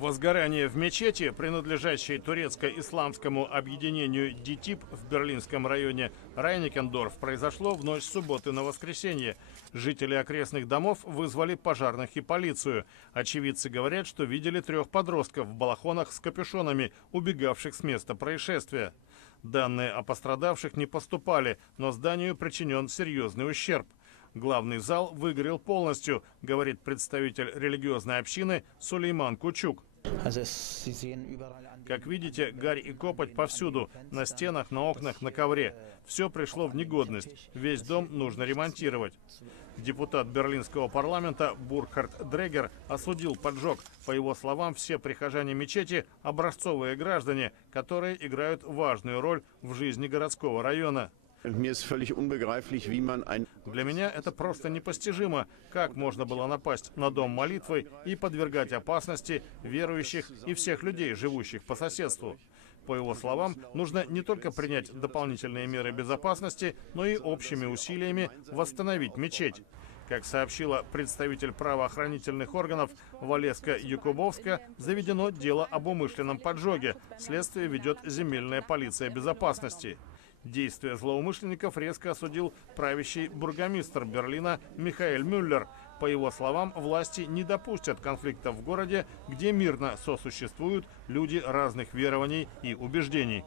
Возгорание в мечети, принадлежащей турецко-исламскому объединению ДИТИБ в берлинском районе Райникендорф, произошло в ночь с субботы на воскресенье. Жители окрестных домов вызвали пожарных и полицию. Очевидцы говорят, что видели 3 подростков в балахонах с капюшонами, убегавших с места происшествия. Данные о пострадавших не поступали, но зданию причинен серьезный ущерб. Главный зал выгорел полностью, говорит представитель религиозной общины Сулейман Кучук. Как видите, гарь и копоть повсюду, на стенах, на окнах, на ковре. Все пришло в негодность, весь дом нужно ремонтировать. Депутат берлинского парламента Бурхард Дрегер осудил поджог. По его словам, все прихожане мечети – образцовые граждане, которые играют важную роль в жизни городского района. Для меня это просто непостижимо, как можно было напасть на дом молитвы и подвергать опасности верующих и всех людей, живущих по соседству. По его словам, нужно не только принять дополнительные меры безопасности, но и общими усилиями восстановить мечеть. Как сообщила представитель правоохранительных органов Валеска Якубовска, заведено дело об умышленном поджоге. Следствие ведет земельная полиция безопасности. Действия злоумышленников резко осудил правящий бургомистр Берлина Михаэль Мюллер. По его словам, власти не допустят конфликтов в городе, где мирно сосуществуют люди разных верований и убеждений.